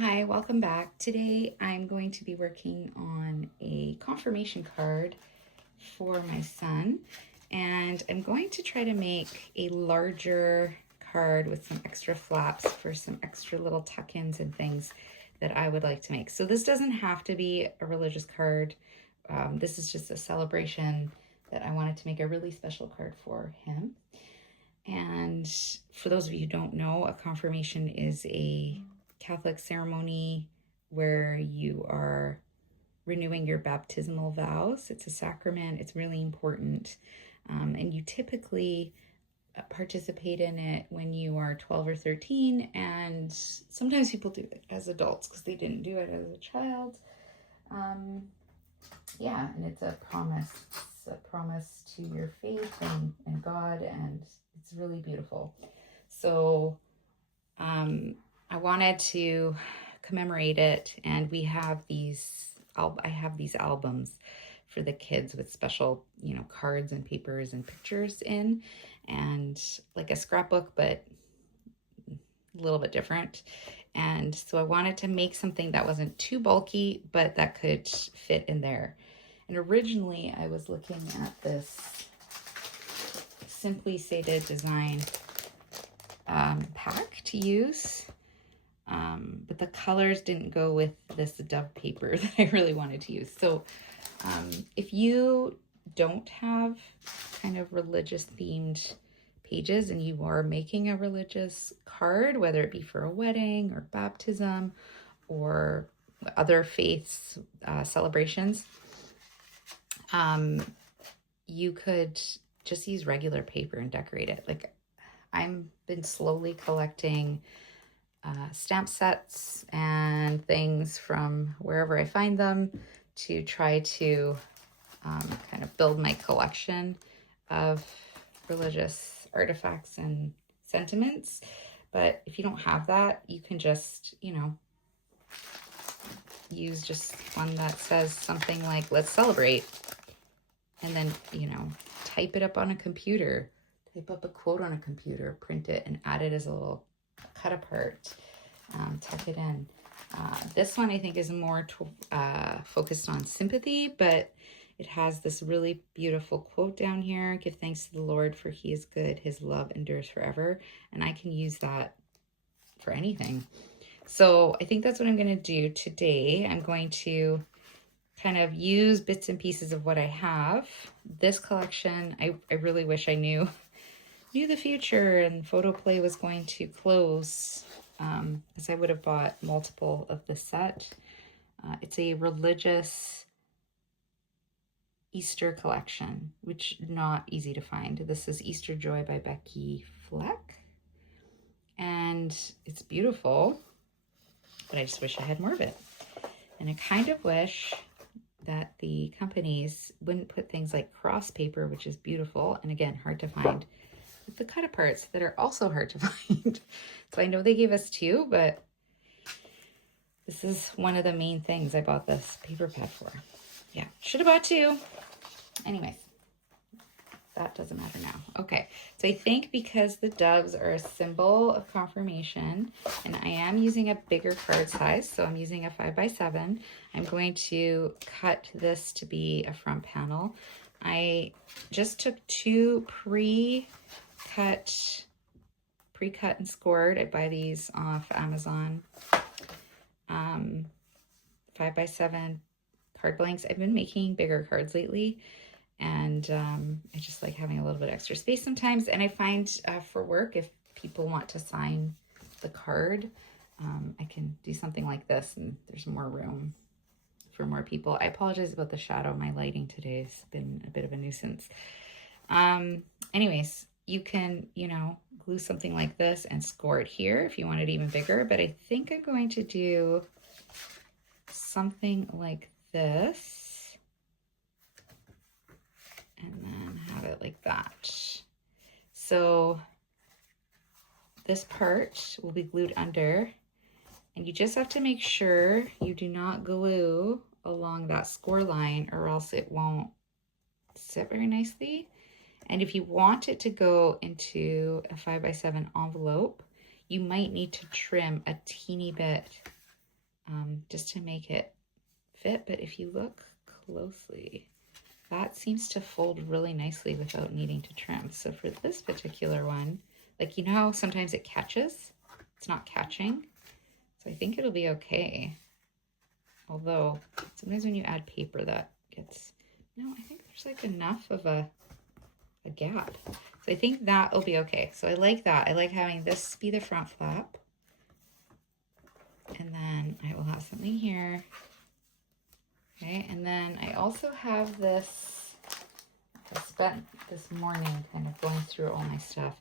Hi, welcome back. Today I'm going to be working on a confirmation card for my son, and I'm going to try to make a larger card with some extra flaps for some extra little tuck-ins and things that I would like to make. So this doesn't have to be a religious card. This is just a celebration that I wanted to make a really special card for him. And for those of you who don't know, a confirmation is a Catholic ceremony where you are renewing your baptismal vows. It's a sacrament, it's really important. And you typically participate in it when you are 12 or 13, and sometimes people do it as adults because they didn't do it as a child. Yeah, and it's a promise. It's a promise to your faith and God, and it's really beautiful. So I wanted to commemorate it, and we have these. I have these albums for the kids with special, cards and papers and pictures in, and like a scrapbook, but a little bit different. And so I wanted to make something that wasn't too bulky, but that could fit in there. And originally I was looking at this Simply Sated Design pack to use. But the colors didn't go with this dove paper that I really wanted to use. So if you don't have kind of religious themed pages and you are making a religious card, whether it be for a wedding or baptism or other faiths celebrations, you could just use regular paper and decorate it. Like, I've been slowly collecting stamp sets and things from wherever I find them to try to kind of build my collection of religious artifacts and sentiments. But if you don't have that, you can just, use just one that says something like, let's celebrate. And then, type it up on a computer, type up a quote on a computer, print it, and add it as a little cut apart, tuck it in. This one I think is more focused on sympathy, but it has this really beautiful quote down here: give thanks to the Lord, for he is good, his love endures forever. And I can use that for anything. So I think that's what I'm going to do today. I'm going to kind of use bits and pieces of what I have. This collection, I really wish I knew the future and Photoplay was going to close, as I would have bought multiple of the set. It's a religious Easter collection, which is not easy to find. This is Easter Joy by Becky Fleck, and it's beautiful, but I just wish I had more of it. And I kind of wish that the companies wouldn't put things like cross paper, which is beautiful and again hard to find, with the cut aparts that are also hard to find. So I know they gave us two, but this is one of the main things I bought this paper pad for. Yeah, should have bought two. Anyways, that doesn't matter now. Okay, so I think because the doves are a symbol of confirmation, and I am using a bigger card size, so I'm using a 5x7, I'm going to cut this to be a front panel. I just took two pre-cut and scored. I buy these off Amazon. 5x7 card blanks. I've been making bigger cards lately, and I just like having a little bit extra space sometimes. And I find for work, if people want to sign the card, I can do something like this, and there's more room for more people. I apologize about the shadow. My lighting today has been a bit of a nuisance. Anyways, you can, glue something like this and score it here if you want it even bigger. But I think I'm going to do something like this and then have it like that. So this part will be glued under, and you just have to make sure you do not glue along that score line or else it won't sit very nicely. And if you want it to go into a 5x7 envelope, you might need to trim a teeny bit just to make it fit. But if you look closely, that seems to fold really nicely without needing to trim. So for this particular one, like, you know how sometimes it catches? It's not catching. So I think it'll be okay. Although sometimes when you add paper that gets, no, I think there's like enough of a gap. So I think that'll be okay. So I like that. I like having this be the front flap. And then I will have something here. Okay, and then I also have this, I spent this morning kind of going through all my stuff.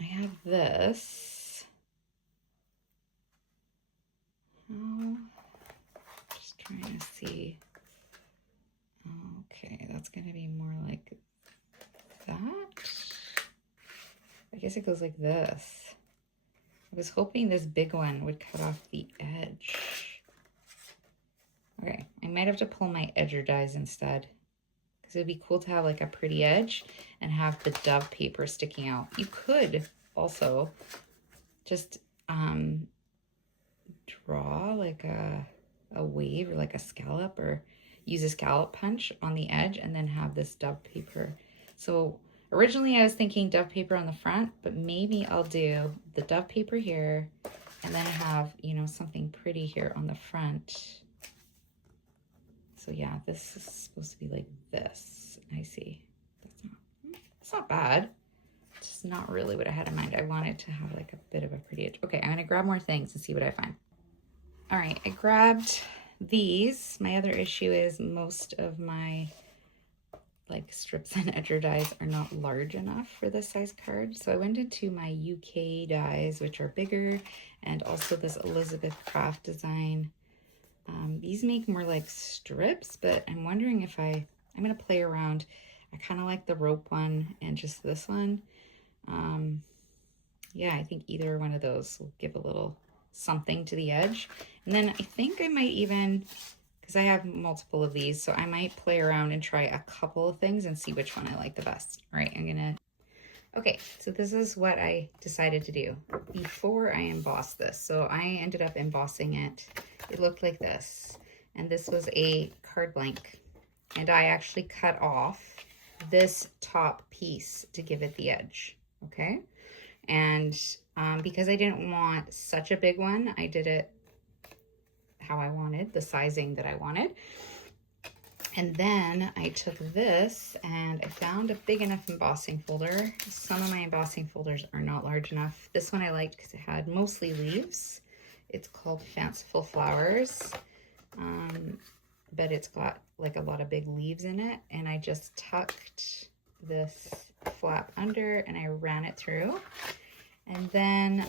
I have this. Oh, just trying to see. Okay, that's going to be more like that. I guess it goes like this. I was hoping this big one would cut off the edge. Okay, I might have to pull my edger dies instead, because it would be cool to have like a pretty edge and have the dove paper sticking out. You could also just draw like a wave or like a scallop, or use a scallop punch on the edge and then have this dove paper. So originally I was thinking dove paper on the front, but maybe I'll do the dove paper here and then have, you know, something pretty here on the front. So yeah, this is supposed to be like this. I see. That's not bad. It's just not really what I had in mind. I wanted to have like a bit of a pretty edge. Okay, I'm gonna grab more things and see what I find. All right, I grabbed these. My other issue is most of my like strips and edger dies are not large enough for this size card. So I went into my UK dies, which are bigger, and also this Elizabeth Craft design. These make more like strips, but I'm wondering if I'm gonna play around. I kind of like the rope one and just this one. Yeah, I think either one of those will give a little something to the edge. And then I think I might even, because I have multiple of these, so I might play around and try a couple of things and see which one I like the best. All right, okay, so this is what I decided to do before I embossed this. So I ended up embossing it. It looked like this, and this was a card blank. And I actually cut off this top piece to give it the edge, okay? And because I didn't want such a big one, I did it how I wanted, the sizing that I wanted. And then I took this and I found a big enough embossing folder. Some of my embossing folders are not large enough. This one I liked because it had mostly leaves. It's called Fanciful Flowers, but it's got like a lot of big leaves in it. And I just tucked this flap under and I ran it through. And then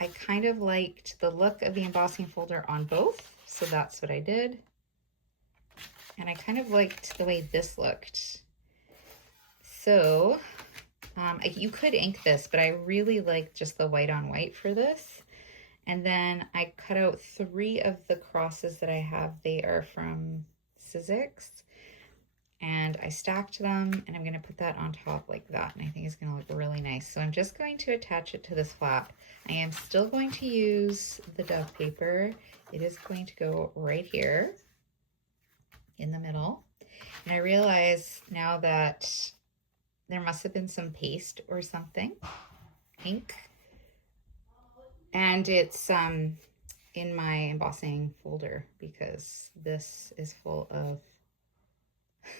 I kind of liked the look of the embossing folder on both, so that's what I did. And I kind of liked the way this looked. So you could ink this, but I really liked just the white on white for this. And then I cut out 3 of the crosses that I have. They are from Sizzix. And I stacked them, and I'm going to put that on top like that. And I think it's going to look really nice. So I'm just going to attach it to this flap. I am still going to use the dove paper. It is going to go right here in the middle. And I realize now that there must have been some paste or something, ink. And it's in my embossing folder because this is full of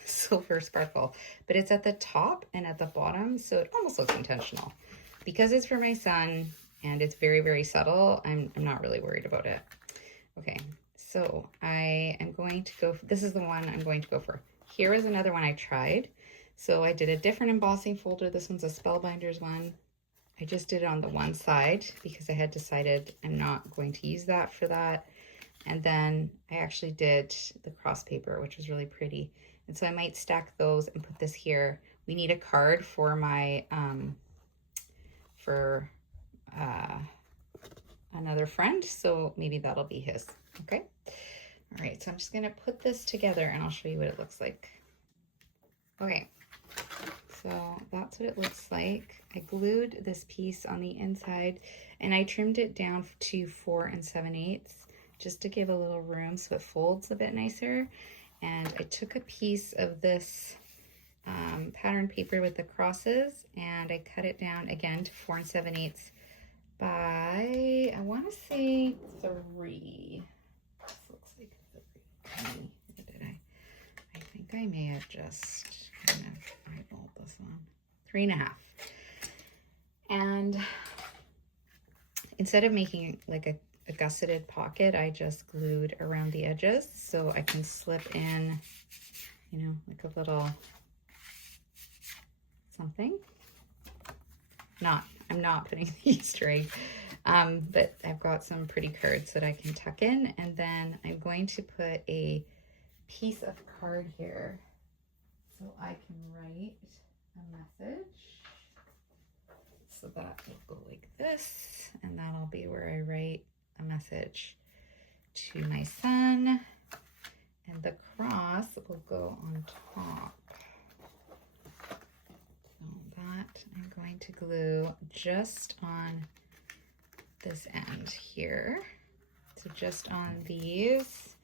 silver sparkle, but it's at the top and at the bottom, so it almost looks intentional. Because it's for my son and it's very, very subtle, I'm not really worried about it. Okay, so I am going to go, this is the one I'm going to go for. Here is another one I tried. So I did a different embossing folder. This one's a Spellbinders one. I just did it on the one side because I had decided I'm not going to use that for that. And then I actually did the cross paper, which was really pretty. And so I might stack those and put this here. We need a card for my, another friend. So maybe that'll be his, okay? All right, so I'm just gonna put this together and I'll show you what it looks like. Okay, So that's what it looks like. I glued this piece on the inside and I trimmed it down to 4 7/8 just to give a little room so it folds a bit nicer. And I took a piece of this pattern paper with the crosses and I cut it down again to 4 7/8 by, I want to say 3. This looks like 3. What did I think I may have just kind of eyeballed this one. 3.5. And instead of making like a gusseted pocket, I just glued around the edges so I can slip in, you know, like a little something. I'm not putting the Easter egg, but I've got some pretty cards that I can tuck in, and then I'm going to put a piece of card here so I can write a message. So that will go like this, and that'll be where I write a message to my son, and the cross will go on top. So that I'm going to glue just on this end here. So just on these,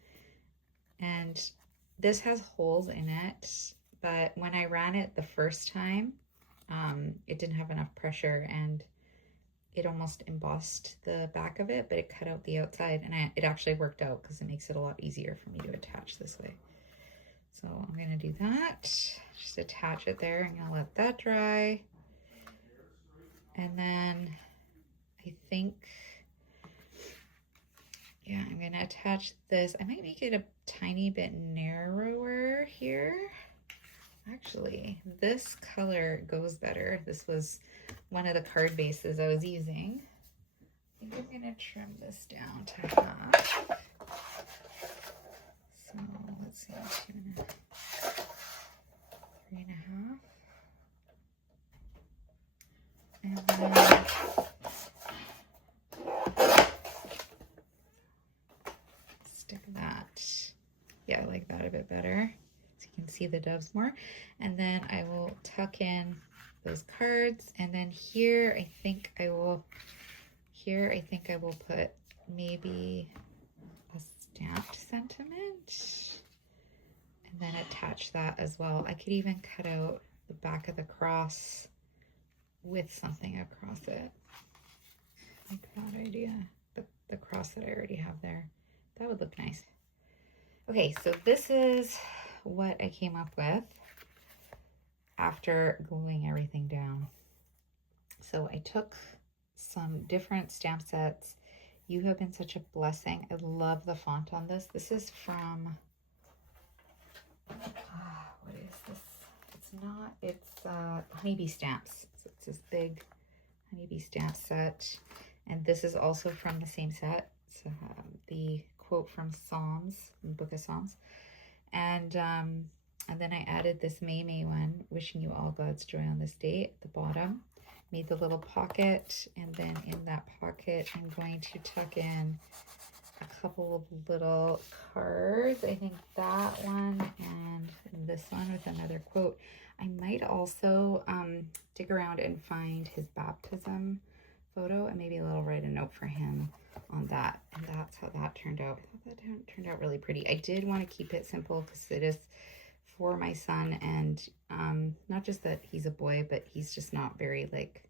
and this has holes in it, but when I ran it the first time, it didn't have enough pressure and it almost embossed the back of it, but it cut out the outside, and it actually worked out because it makes it a lot easier for me to attach this way. So I'm going to do that, just attach it there. I'm going to let that dry. And then I think, yeah, I'm going to attach this. I might make it a tiny bit narrower here. Actually, this color goes better. This was one of the card bases I was using. I think I'm going to trim this down to half. So let's see, 3.5. And then stick that. Yeah, I like that a bit better. So you can see the doves more. And then I will tuck in those cards. And then here, I think I will put maybe a stamped sentiment and then attach that as well. I could even cut out the back of the cross with something across it. Like that idea, the cross that I already have there. That would look nice. Okay, so this is what I came up with after gluing everything down. So I took some different stamp sets. You have been such a blessing. I love the font on this. This is from, what is this? It's Honeybee Stamps. So it's this big Honeybee Stamp set. And this is also from the same set. It's the quote from Psalms, the Book of Psalms. And then I added this May one, wishing you all God's joy on this day at the bottom. Made the little pocket, and then in that pocket, I'm going to tuck in a couple of little cards. I think that one and this one with another quote. I might also dig around and find his baptism photo and maybe write a note for him on that. And that's how that turned out. I thought that turned out really pretty. I did want to keep it simple because it is for my son, and not just that he's a boy, but he's just not very like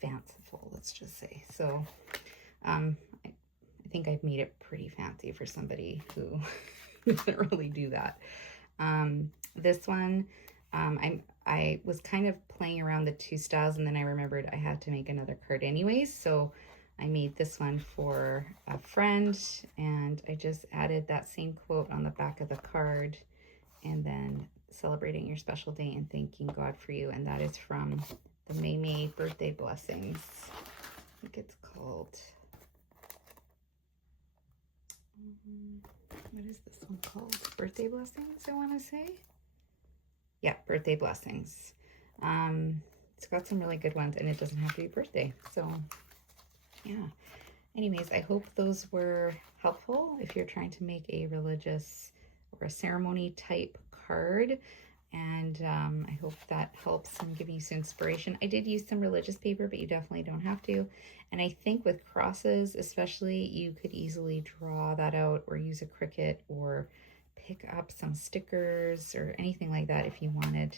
fanciful, let's just say. So I think I've made it pretty fancy for somebody who doesn't really do that. This one, I was kind of playing around the two styles, and then I remembered I had to make another card anyways, so I made this one for a friend, and I just added that same quote on the back of the card, and then celebrating your special day and thanking God for you. And that is from the May Birthday Blessings. I think it's called, what is this one called? Birthday Blessings, I want to say. Yeah, Birthday Blessings. It's got some really good ones, and it doesn't have to be birthday. So yeah. Anyways, I hope those were helpful if you're trying to make a religious or a ceremony type card. And I hope that helps and give you some inspiration. I did use some religious paper, but you definitely don't have to. And I think with crosses especially, you could easily draw that out or use a Cricut or pick up some stickers or anything like that if you wanted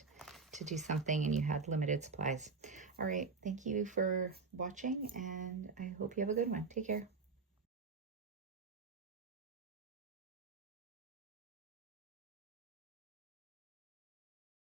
to do something and you had limited supplies. All right, thank you for watching, and I hope you have a good one. Take care.